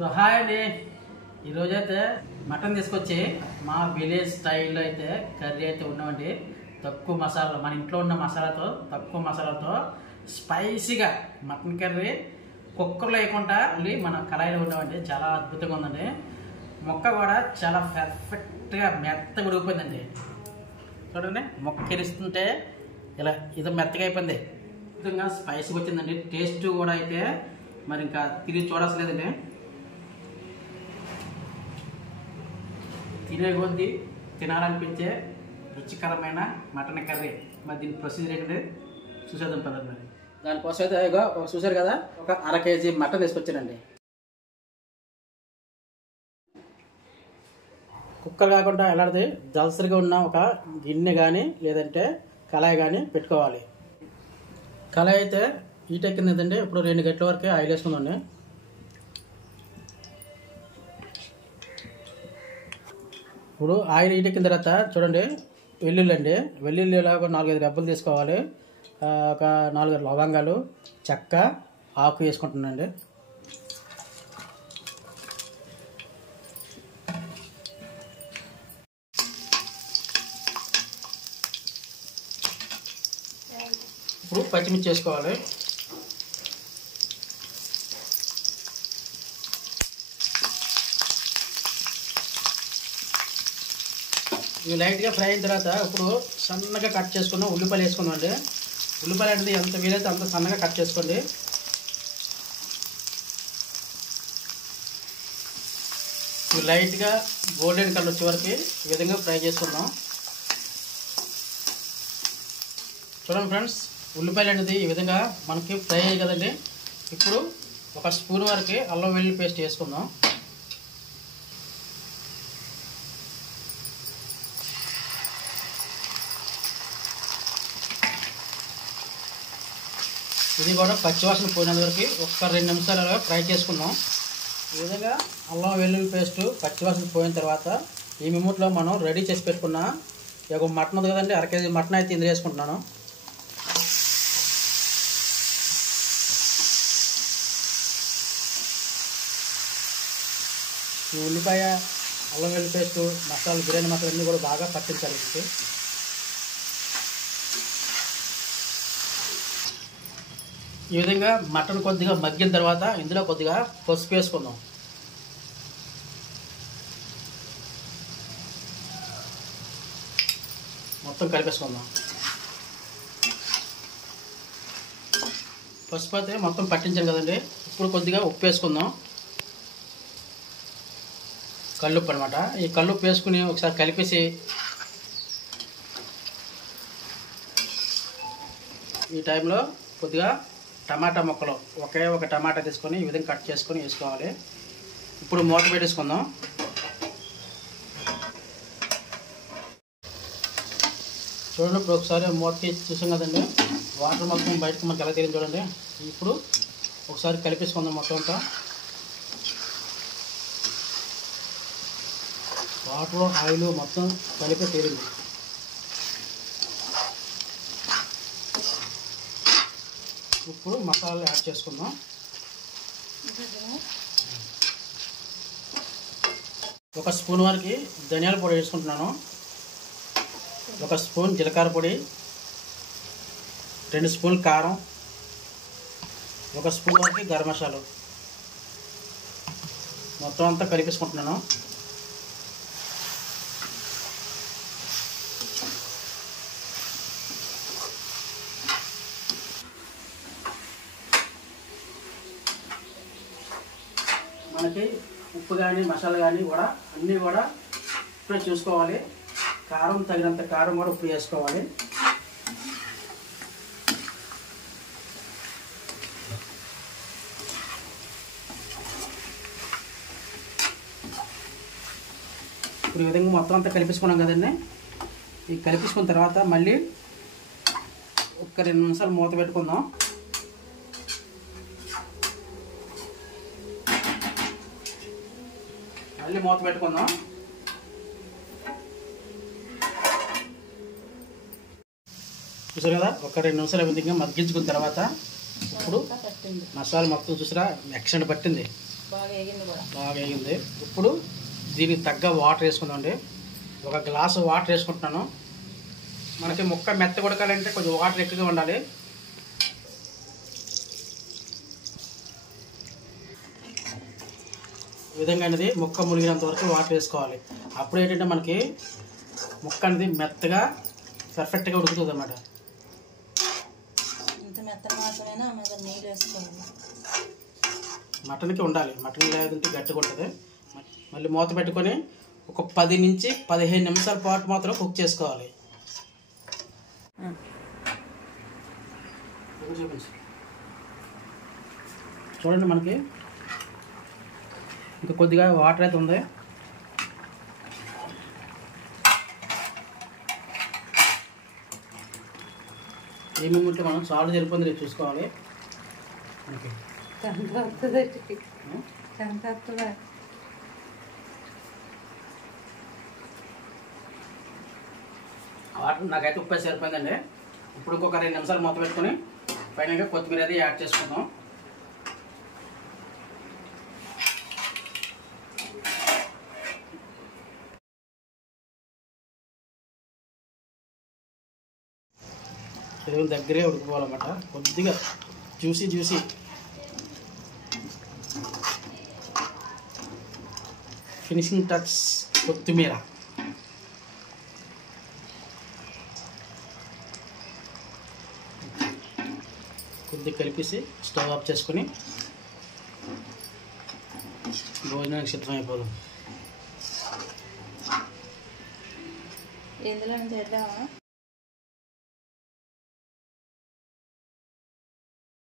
So hi అండి, ఈరోజైతే mutton తీసుకొచ్చి మా విలేజ్ స్టైల్లో అయితే కర్రీ అయితే ఉన్నామండి. తక్కువ మసాలా, మన ఇంట్లో ఉన్న మసాలాతో తక్కువ మసాలాతో స్పైసీగా మటన్ కర్రీ కుక్కర్లో వేయకుండా మళ్ళీ మన కళాయిలో ఉన్నామండి. చాలా అద్భుతంగా ఉందండి. మొక్క కూడా చాలా పర్ఫెక్ట్గా మెత్తగా ఉడికిపోయిందండి. చూడండి, మొక్క ఎరుస్తుంటే ఇలా ఇది మెత్తగా అయిపోయింది. అద్భుతంగా స్పైసీగా వచ్చిందండి. టేస్ట్ కూడా అయితే మరి ఇంకా తిరిగి చూడసలేదండి. తినే కొద్దీ తినాలనిపించే రుచికరమైన మటన్ కర్రీ. మరి దీని ప్రొసీజర్ ఏంటంటే చూసేద్దాం పదండి. దానికోసం అయితే ఇగో చూసారు కదా, ఒక 1/2 కేజీ మటన్ తీసుకొచ్చానండి. కుక్కర్ కాకుండా ఎలాంటిది దలసరిగా ఉన్న ఒక గిన్నె కానీ లేదంటే కళాయి కానీ పెట్టుకోవాలి. కళాయి అయితే హీట్ ఎక్కిందండి. ఇప్పుడు 2 గంటల వరకు ఆయిల్ వేసుకుందండి. ఇప్పుడు ఆయిల్ హీట్ ఎక్కిన తర్వాత చూడండి, వెల్లుల్లి అండి. వెల్లుల్లిలో ఒక 4-5 రెబ్బలు తీసుకోవాలి. ఒక 4 లవంగాలు, చెక్క, ఆకు వేసుకుంటున్నాండి. ఇప్పుడు పచ్చిమిర్చి వేసుకోవాలి. ఇవి లైట్గా ఫ్రై అయిన తర్వాత ఇప్పుడు సన్నగా కట్ చేసుకున్నాం ఉల్లిపాయలు వేసుకుందాం అండి. ఉల్లిపాయలు అనేది ఎంత వీలైతే అంత సన్నగా కట్ చేసుకోండి. ఇవి లైట్గా గోల్డెన్ కలర్ వచ్చే వరకు ఈ విధంగా ఫ్రై చేసుకుందాం. చూడండి ఫ్రెండ్స్, ఉల్లిపాయలు అనేది ఈ విధంగా మనకి ఫ్రై అయ్యాయి కదండి. ఇప్పుడు 1 స్పూన్ వరకు అల్లం వెల్లుల్లి పేస్ట్ వేసుకుందాం. ఇది కూడా పచ్చివాసన పోయినంత వరకు ఒక 2 నిమిషాలు ఫ్రై చేసుకుందాం. ఈ విధంగా అల్లం వెల్లుల్లి పేస్ట్ పచ్చివాసన పోయిన తర్వాత ఈ మిమ్మట్లో మనం రెడీ చేసి పెట్టుకున్న ఒక మటన్ ఉంది కదండి, 1/2 కేజీ మటన్ అయితే ఇందులో వేసుకుంటున్నాను. ఈ ఉల్లిపాయ, అల్లం వెల్లుల్లి పేస్టు, మసాలా, బిర్యానీ మసాలా అన్నీ కూడా బాగా పట్టించాలి. ఈ విధంగా మటన్ కొద్దిగా మగ్గిన తర్వాత ఇందులో కొద్దిగా పసుపు వేసుకుందాం. మొత్తం కలిపేసుకుందాం. పసుపు అయితే మొత్తం పట్టించాను కదండి. ఇప్పుడు కొద్దిగా ఉప్పు వేసుకుందాం. కల్లుప్పు అనమాట. ఈ కల్లుప్పు వేసుకుని ఒకసారి కలిపేసి ఈ టైంలో కొద్దిగా టమాటా ముక్కలు ఒకే ఒక టమాటా తీసుకొని ఈ విధంగా కట్ చేసుకొని వేసుకోవాలి. ఇప్పుడు మూత పెట్టేసుకుందాం. చూడండి, ఇప్పుడు ఒకసారి మూత తీసి చూసాం కదండి, వాటర్ మొత్తం బయటకు మనకి ఎలా తెలియదు చూడండి. ఇప్పుడు ఒకసారి కలిపేసుకుందాం. మొత్తం అంతా వాటర్, ఆయిల్ మొత్తం కలిపి తీరింది. ఇప్పుడు మసాలాలు యాడ్ చేసుకుందాం. 1 స్పూన్ వరకు ధనియాల పొడి వేసుకుంటున్నాను. 1 స్పూన్ జీలకర్ర పొడి, 2 స్పూన్లు కారం, 1 స్పూన్ వరకు గరం మసాలా మొత్తం అంతా కలిపేసుకుంటున్నాను. మనకి ఉప్పు కానీ మసాలా కానీ కూడా అన్నీ కూడా ఇప్పుడు చూసుకోవాలి. కారం తగినంత కారం కూడా ఇప్పుడు వేసుకోవాలి. ఇప్పుడు ఈ విధంగా మొత్తం అంతా కలిపేసుకున్నాం కదండి. ఈ కలిపేసుకున్న తర్వాత మళ్ళీ ఒక 2 నిమిషాలు మూత పెట్టుకుందాం. మళ్ళీ మూత పెట్టుకుందాం. చూసారు కదా, ఒక 2 నిమిషాలు విధంగా మగ్గించుకున్న తర్వాత ఇప్పుడు మసాలా మొత్తం చూసారా ఎక్సలెంట్ పట్టింది. బాగా వేగింది. ఇప్పుడు దీనికి తగ్గ వాటర్ వేసుకుందామండి. ఒక గ్లాసు వాటర్ వేసుకుంటున్నాను. మనకి ముక్క మెత్త ఉడకాలంటే కొంచెం వాటర్ ఎక్కువగా ఉండాలి. ఈ విధంగా అనేది ముక్క మునిగినంత వరకు వాటర్ వేసుకోవాలి. అప్పుడు ఏంటంటే మనకి ముక్క అనేది మెత్తగా పర్ఫెక్ట్గా ఉడుకుతుంది అన్నమాట. మటన్కి ఉండాలి. మటన్ లేదంటే గట్టిగా ఉంటుంది. మళ్ళీ మూత పెట్టుకొని ఒక 10 నుంచి 15 నిమిషాల పాటు మాత్రం కుక్ చేసుకోవాలి. చూడండి, మనకి ఇంకా కొద్దిగా వాటర్ అయితే ఉంది. ఏమేమి ఉంటే మనం సాల్ట్ సరిపోతుంది చూసుకోవాలి. మనకి వాటర్ నాకైతే ఉప్పు సరిపోయిందండి. ఇప్పుడు ఇంకొక 2 నిమిషాలు మూత పెట్టుకొని పైన కొత్తిమీర అది యాడ్ చేసుకుందాం. దగ్గరే ఉడుకుకోవాలన్నమాట. కొద్దిగా జ్యూసీ ఫినిషింగ్ టచ్ కొత్తిమీర. కొద్దిగా కలిపేసి స్టవ్ ఆఫ్ చేసుకొని భోజనానికి సిద్ధమైపోదాం. ఎందులో చేద్దామా?